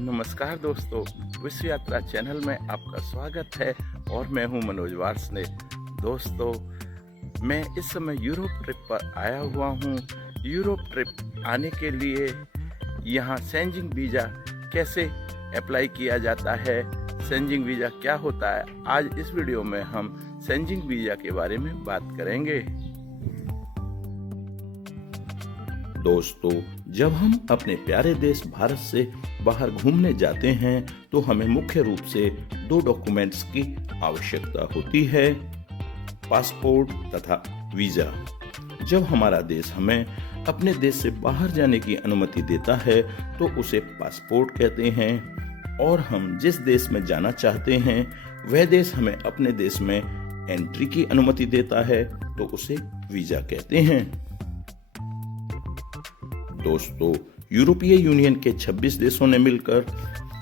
नमस्कार दोस्तों, विश्व यात्रा चैनल में आपका स्वागत है और मैं हूं मनोज वार्ष्णेय। दोस्तों, मैं इस समय यूरोप ट्रिप पर आया हुआ हूं। यूरोप ट्रिप आने के लिए यहां सेंजिंग वीज़ा कैसे अप्लाई किया जाता है, सेंजिंग वीज़ा क्या होता है, आज इस वीडियो में हम सेंजिंग वीज़ा के बारे में बात करेंगे। दोस्तों, जब हम अपने प्यारे देश भारत से बाहर घूमने जाते हैं तो हमें मुख्य रूप से दो डॉक्यूमेंट्स की आवश्यकता होती है, पासपोर्ट तथा वीज़ा। जब हमारा देश हमें अपने देश से बाहर जाने की अनुमति देता है तो उसे पासपोर्ट कहते हैं, और हम जिस देश में जाना चाहते हैं वह देश हमें अपने देश में एंट्री की अनुमति देता है तो उसे वीज़ा कहते हैं। दोस्तों, यूरोपीय यूनियन के 26 देशों ने मिलकर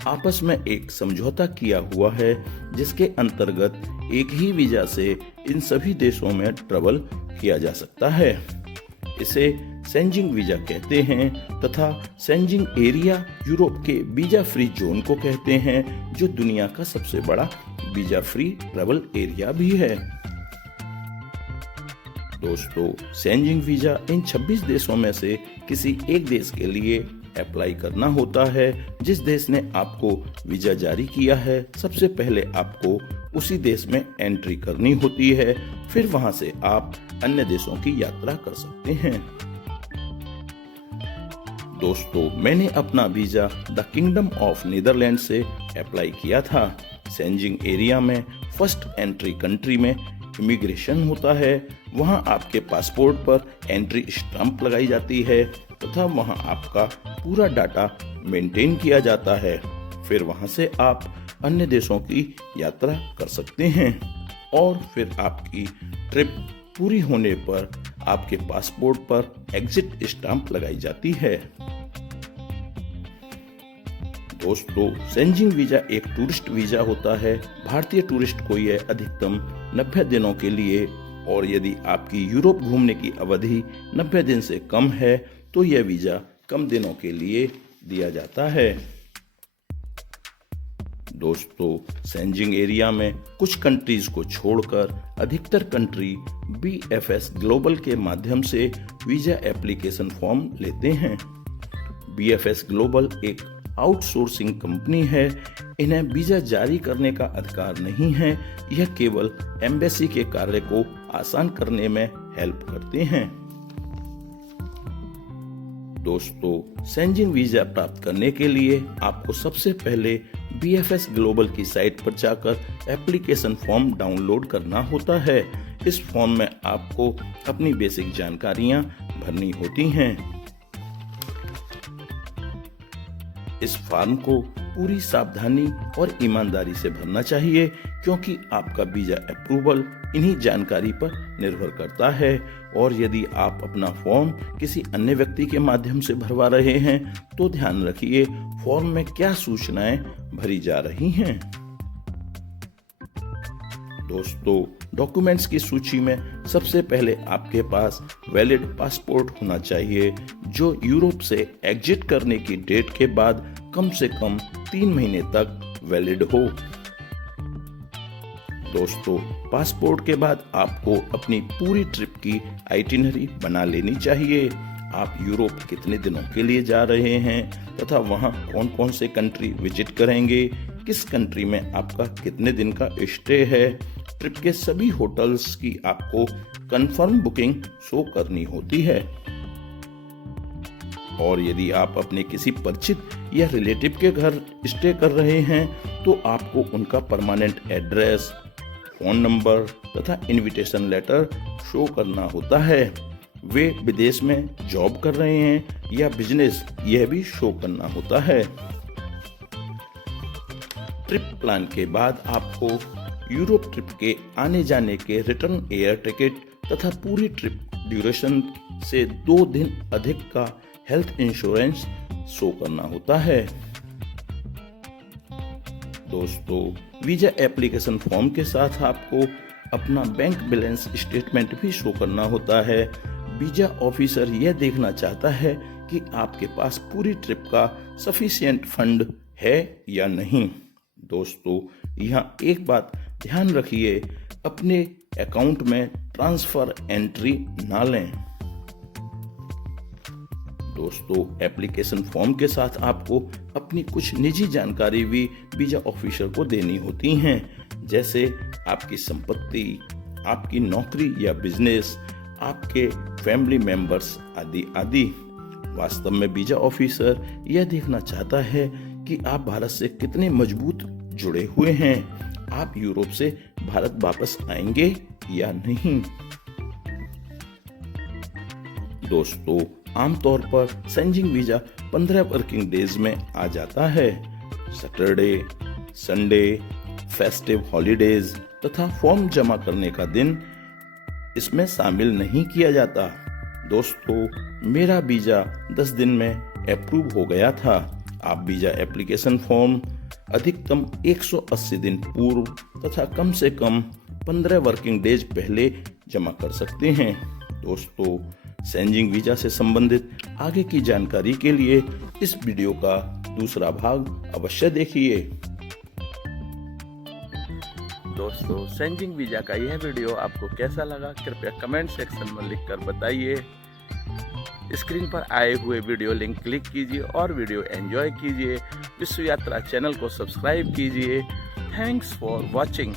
आपस में एक समझौता किया हुआ है, जिसके अंतर्गत एक ही वीजा से इन सभी देशों में ट्रैवल किया जा सकता है। इसे सेंजिंग वीजा कहते हैं तथा सेंजिंग एरिया यूरोप के वीजा फ्री जोन को कहते हैं, जो दुनिया का सबसे बड़ा वीजा फ्री ट्रैवल एरिया भी है। दोस्तों, सेंजिंग वीजा इन 26 देशों में से किसी एक देश के लिए अप्लाई करना होता है। जिस देश ने आपको वीजा जारी किया है, सबसे पहले आपको उसी देश में एंट्री करनी होती है, फिर वहां से आप अन्य देशों की यात्रा कर सकते हैं। दोस्तों, मैंने अपना visa the Kingdom of Netherland से अप्लाई किया था। सेंजिंग एरिया में फर्स्ट एंट्री कंट्री में इमिग्रेशन होता है। वहां आपके पासपोर्ट पर एंट्री स्टैंप लगाई जाती है तथा वहां आपका पूरा डाटा मेंटेन किया जाता है। फिर वहां से आप अन्य देशों की यात्रा कर सकते हैं और फिर आपकी ट्रिप पूरी होने पर आपके पासपोर्ट पर एग्जिट स्टैंप लगाई जाती है। दोस्तों, सेंजिंग वीजा एक टूरिस्ट वीजा होता है। भारतीय टूरिस्ट को यह अधिकतम 90 दिनों के लिए, और यदि आपकी यूरोप घूमने की अवधि 90 दिन से कम है तो यह वीजा कम दिनों के लिए दिया जाता है। दोस्तों, सेंजिंग एरिया में कुछ कंट्रीज को छोड़कर अधिकतर कंट्री BFS ग्लोबल के माध्यम से वीजा एप्लीकेशन फॉर्म लेते हैं। BFS ग्लोबल एक आउटसोर्सिंग कंपनी है। इन्हें वीजा जारी करने का अधिकार नहीं है, यह केवल एम्बेसी के कार्य को आसान करने में हेल्प करते हैं। दोस्तों, सेंजिंग वीजा प्राप्त करने के लिए आपको सबसे पहले BFS ग्लोबल की साइट पर जाकर एप्लीकेशन फॉर्म डाउनलोड करना होता है। इस फॉर्म में आपको अपनी बेसिक जानकारियां भरनी होती हैं। इस फॉर्म को पूरी सावधानी और ईमानदारी से भरना चाहिए, क्योंकि आपका वीजा अप्रूवल इन्हीं जानकारी पर निर्भर करता है। और यदि आप अपना फॉर्म किसी अन्य व्यक्ति के माध्यम से भरवा रहे हैं तो ध्यान रखिए फॉर्म में क्या सूचनाएं भरी जा रही हैं। दोस्तों, डॉक्यूमेंट्स की सूची में सबसे पहले आपके पास वैलिड पासपोर्ट होना चाहिए, जो यूरोप से एग्जिट करने की डेट के बाद कम से कम 3 महीने तक वैलिड हो। दोस्तों, पासपोर्ट के बाद आपको अपनी पूरी ट्रिप की आइटिनरी बना लेनी चाहिए। आप यूरोप कितने दिनों के लिए जा रहे हैं तथा वहां कौन कौन से कंट्री विजिट करेंगे, किस कंट्री में आपका कितने दिन का स्टे है। ट्रिप के सभी होटल्स की आपको कंफर्म बुकिंग शो करनी होती है। और यदि आप अपने किसी परिचित या रिलेटिव के घर स्टे कर रहे हैं तो आपको उनका परमानेंट एड्रेस, फोन नंबर तथा इनविटेशन लेटर शो करना होता है। वे विदेश में जॉब कर रहे हैं या बिजनेस, यह भी शो करना होता है। ट्रिप प्लान के बाद आपको यूरोप ट्रिप के आने जाने के रिटर्न एयर टिकट तथा पूरी ट्रिप ड्यूरेशन से 2 दिन अधिक का हेल्थ इंश्योरेंस शो करना होता है। दोस्तों, वीजा एप्लीकेशन फॉर्म के साथ आपको अपना बैंक बैलेंस स्टेटमेंट भी शो करना होता है। वीजा ऑफिसर यह देखना चाहता है कि आपके पास पूरी ट्रिप का सफिशिएंट फंड है या नहीं। दोस्तों, यहाँ एक बात ध्यान रखिए, अपने अकाउंट में ट्रांसफर एंट्री ना लें। दोस्तों, एप्लीकेशन फॉर्म के साथ आपको अपनी कुछ निजी जानकारी भी वीजा ऑफिसर को देनी होती हैं, जैसे आपकी संपत्ति, आपकी नौकरी या बिजनेस, आपके फैमिली मेंबर्स आदि आदि। वास्तव में वीजा ऑफिसर यह देखना चाहता है कि आप भारत से कितने मजबूत जुड़े हुए हैं, आप यूरोप से भारत वापस आएंगे या नहीं। दोस्तों, आमतौर पर सेंजिंग वीजा 15 वर्किंग डेज में आ जाता है। सैटरडे, संडे, फेस्टिव हॉलीडेज तथा फॉर्म जमा करने का दिन इसमें शामिल नहीं किया जाता। दोस्तों, मेरा वीजा 10 दिन में अप्रूव हो गया था। आप वीजा एप्लीकेशन फॉर्म अधिकतम 180 दिन पूर्व तथा कम से कम 15 वर्किंग डेज पहले जमा कर सकते हैं। दोस्तों, सेंजिंग वीजा से संबंधित आगे की जानकारी के लिए इस वीडियो का दूसरा भाग अवश्य देखिए। दोस्तों, सेंजिंग वीजा का यह वीडियो आपको कैसा लगा, कृपया कमेंट सेक्शन में लिखकर बताइए। स्क्रीन पर आए हुए वीडियो लिंक क्लिक कीजिए और वीडियो एंजॉय कीजिए। विश्व यात्रा चैनल को सब्सक्राइब कीजिए। Thanks for watching.